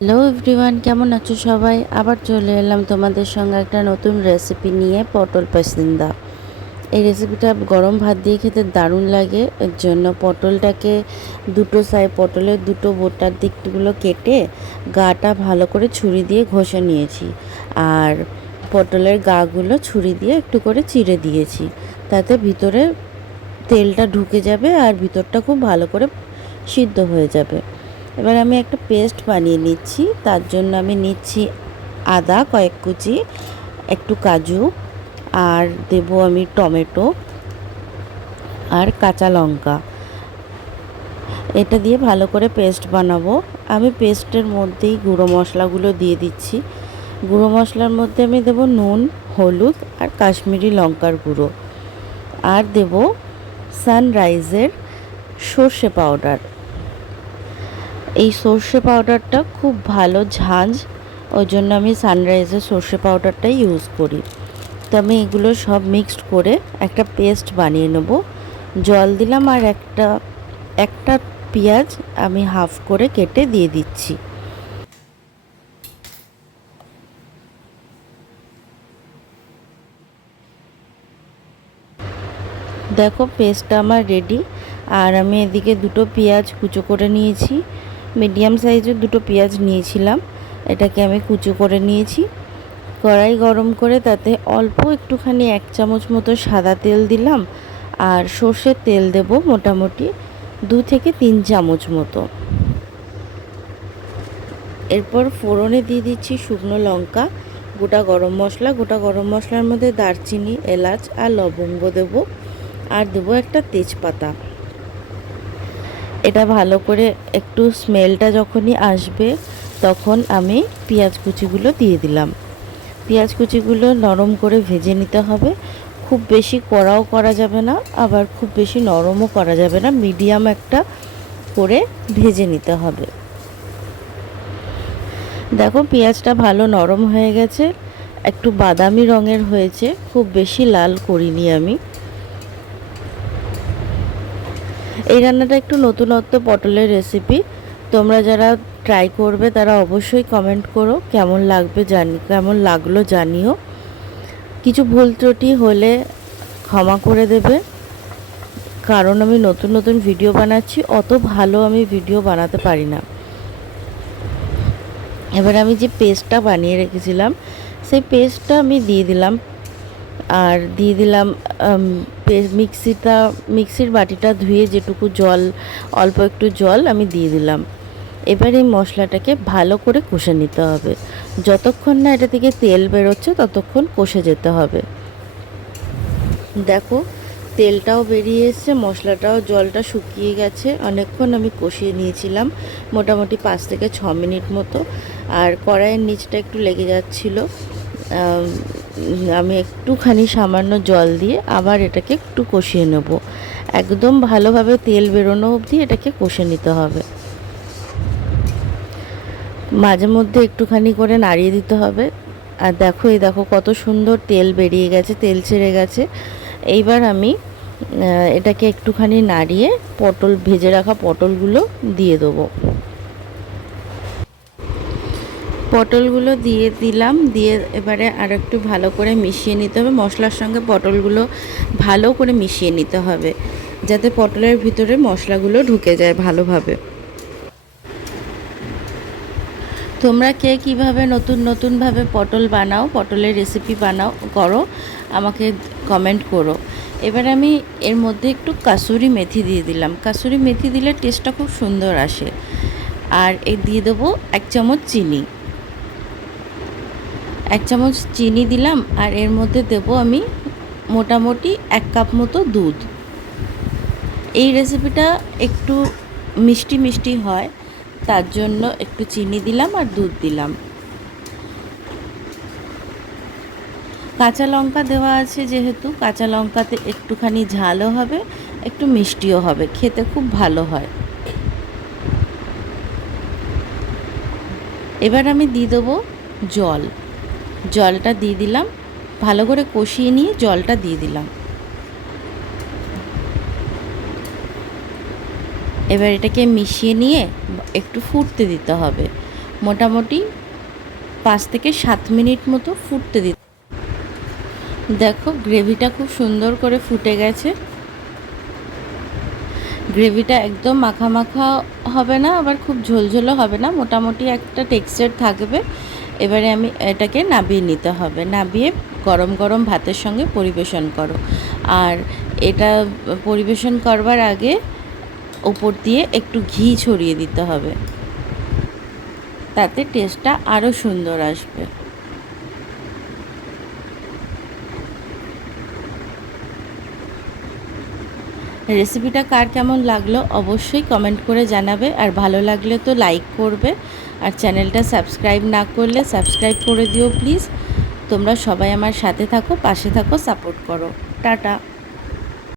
Hello everyone, কেমন আছো সবাই? আবার চলে এলাম তোমাদের সঙ্গে একটা নতুন রেসিপি নিয়ে, পটল পাসিন্দা। এই রেসিপিটা গরম ভাত দিয়ে খেতে দারুণ লাগে। এর জন্য পটলটাকে পটলের দুটো বোটার দিকগুলো কেটে গাটা ভালো করে ছুরি দিয়ে ঘষে নিয়েছি। আর পটলের গাগুলো ছুরি দিয়ে একটু করে চিড়ে দিয়েছি, তাতে ভিতরে তেলটা ঢুকে যাবে আর ভিতরটা খুব ভালো করে সিদ্ধ হয়ে যাবে। এবার আমি একটা পেস্ট বানিয়ে নিচ্ছি। তার জন্য আমি নিচ্ছি আদা কয়েক কুচি, একটু কাজু, আর দেব আমি টমেটো আর কাঁচা লঙ্কা। এটা দিয়ে ভালো করে পেস্ট বানাবো। আমি পেস্টের মধ্যেই গুঁড়ো মশলাগুলো দিয়ে দিচ্ছি। গুঁড়ো মশলার মধ্যে আমি দেব নুন, হলুদ আর কাশ্মীরি লঙ্কার গুঁড়ো, আর দেব সানরাইজের সর্ষে পাউডার। এই সর্ষে পাউডারটা খুব ভালো ঝাঁঝ, ওই জন্য আমি সানরাইজের সর্ষে পাউডারটাই ইউজ করি। তো আমি এগুলো সব মিক্সড করে একটা পেস্ট বানিয়ে নেব। জল দিলাম আর একটা একটা পেঁয়াজ আমি হাফ করে কেটে দিয়ে দিচ্ছি। দেখো পেস্টটা আমার রেডি। আর আমি এদিকে দুটো পেঁয়াজ কুচো করে নিয়েছি, মিডিয়াম সাইজের দুটো পেঁয়াজ নিয়েছিলাম। এটাকে আমি কুচো করে নিয়েছি। কড়াই গরম করে তাতে অল্প একটুখানি 1 চামচ মতো সাদা তেল দিলাম, আর সর্ষের তেল দেব মোটামুটি 2 থেকে 3 চামচ মতো। এরপর ফোড়নে দিয়ে দিচ্ছি শুকনো লঙ্কা, গোটা গরম মশলার মধ্যে দারচিনি, এলাচ আর লবঙ্গ দেব, আর দেবো একটা তেজপাতা। এটা ভালো করে একটু স্মেলটা যখনই আসবে তখন আমি পেঁয়াজ কুচিগুলো দিয়ে দিলাম। পেঁয়াজ কুচিগুলো নরম করে ভেজে নিতে হবে। খুব বেশি কড়াও করা যাবে না, আবার খুব বেশি নরমও করা যাবে না, মিডিয়াম একটা করে ভেজে নিতে হবে। দেখো পেঁয়াজটা ভালো নরম হয়ে গেছে, একটু বাদামি রঙের হয়েছে, খুব বেশি লাল করিনি আমি। এই রান্নাটা একটু নতুনত্ব পটলের রেসিপি। তোমরা যারা ট্রাই করবে তারা অবশ্যই কমেন্ট করো কেমন লাগলো জানিও। কিছু ভুল ত্রুটি হলে ক্ষমা করে দেবে, কারণ আমি নতুন নতুন ভিডিও বানাচ্ছি, অত ভালো আমি ভিডিও বানাতে পারি না। এবার আমি যে পেস্টটা বানিয়ে রেখেছিলাম সেই পেস্টটা আমি দিয়ে দিলাম, আর দিয়ে দিলাম মিক্সির বাটিটা ধুয়ে যেটুকু জল, অল্প একটু জল আমি দিয়ে দিলাম। এবার এই মশলাটাকে ভালো করে কষে নিতে হবে। যতক্ষণ না এটা থেকে তেল বেরোচ্ছে ততক্ষণ কষে যেতে হবে। দেখো তেলটাও বেরিয়ে এসছে, মশলাটাও জলটা শুকিয়ে গেছে। অনেকক্ষণ আমি কষিয়ে নিয়েছিলাম, মোটামুটি 5 থেকে 6 মিনিট মতো। আর কড়াইয়ের নিচটা একটু লেগে যাচ্ছিলো। আমি একটুখানি সামান্য জল দিয়ে আবার এটাকে একটু কষিয়ে নেব। একদম ভালোভাবে তেল বেরোনো অবধি এটাকে কষে নিতে হবে। মাঝে মধ্যে একটুখানি করে নাড়িয়ে দিতে হবে। আর দেখো কত সুন্দর তেল বেরিয়ে গেছে, তেল ছেড়ে গেছে। এইবার আমি এটাকে একটুখানি নাড়িয়ে ভেজে রাখা পটলগুলো দিয়ে দেবো। পটলগুলো দিয়ে দিলাম, দিয়ে এবারে আর একটু ভালো করে মিশিয়ে নিতে হবে। মশলার সঙ্গে পটলগুলো ভালো করে মিশিয়ে নিতে হবে, যাতে পটলের ভিতরে মশলাগুলো ঢুকে যায় ভালোভাবে। তোমরা কে কীভাবে নতুনভাবে পটল বানাও, পটলের রেসিপি করো, আমাকে কমেন্ট করো। এবার আমি এর মধ্যে একটু কাসুরি মেথি দিয়ে দিলাম। কাসুরি মেথি দিলে টেস্টটা খুব সুন্দর আসে। আর দিয়ে দেবো 1 চামচ চিনি। 1 চামচ চিনি দিলাম, আর এর মধ্যে দেব আমি মোটামুটি 1 কাপ মতো দুধ। এই রেসিপিটা একটু মিষ্টি মিষ্টি হয়, তার জন্য একটু চিনি দিলাম আর দুধ দিলাম। কাঁচা লঙ্কা দেওয়া আছে যেহেতু, কাঁচা লঙ্কাতে একটুখানি ঝালও হবে, একটু মিষ্টিও হবে, খেতে খুব ভালো হয়। এবার আমি দিয়ে দেবো জল। জলটা দিয়ে দিলাম, ভালো করে কষিয়ে নিয়ে জলটা দিয়ে দিলাম। এবার এটাকে মিশিয়ে নিয়ে একটু ফুটতে দিতে হবে। মোটামুটি 5 থেকে 7 মিনিট মতো ফুটতে দিতে। দেখো গ্রেভিটা খুব সুন্দর করে ফুটে গেছে। গ্রেভিটা একদম মাখা মাখা হবে না, আবার খুব ঝোলঝোলও হবে না, মোটামুটি একটা টেক্সচার থাকবে। এবারে আমি এটাকে নাবিয়ে নিতে হবে, নাবিয়ে গরম গরম ভাতের সঙ্গে পরিবেশন করো। আর এটা পরিবেশন করবার আগে ওপর দিয়ে একটু ঘি ছড়িয়ে দিতে হবে, তাতে টেস্টটা আরও সুন্দর আসবে। রেসিপিটা কার কেমন লাগলো অবশ্যই কমেন্ট করে জানাবে, আর ভালো লাগলে তো লাইক করবে, আর চ্যানেলটা সাবস্ক্রাইব না করলে সাবস্ক্রাইব করে দিও প্লিজ। তোমরা সবাই আমার সাথে থাকো, পাশে থাকো, সাপোর্ট করো। টাটা।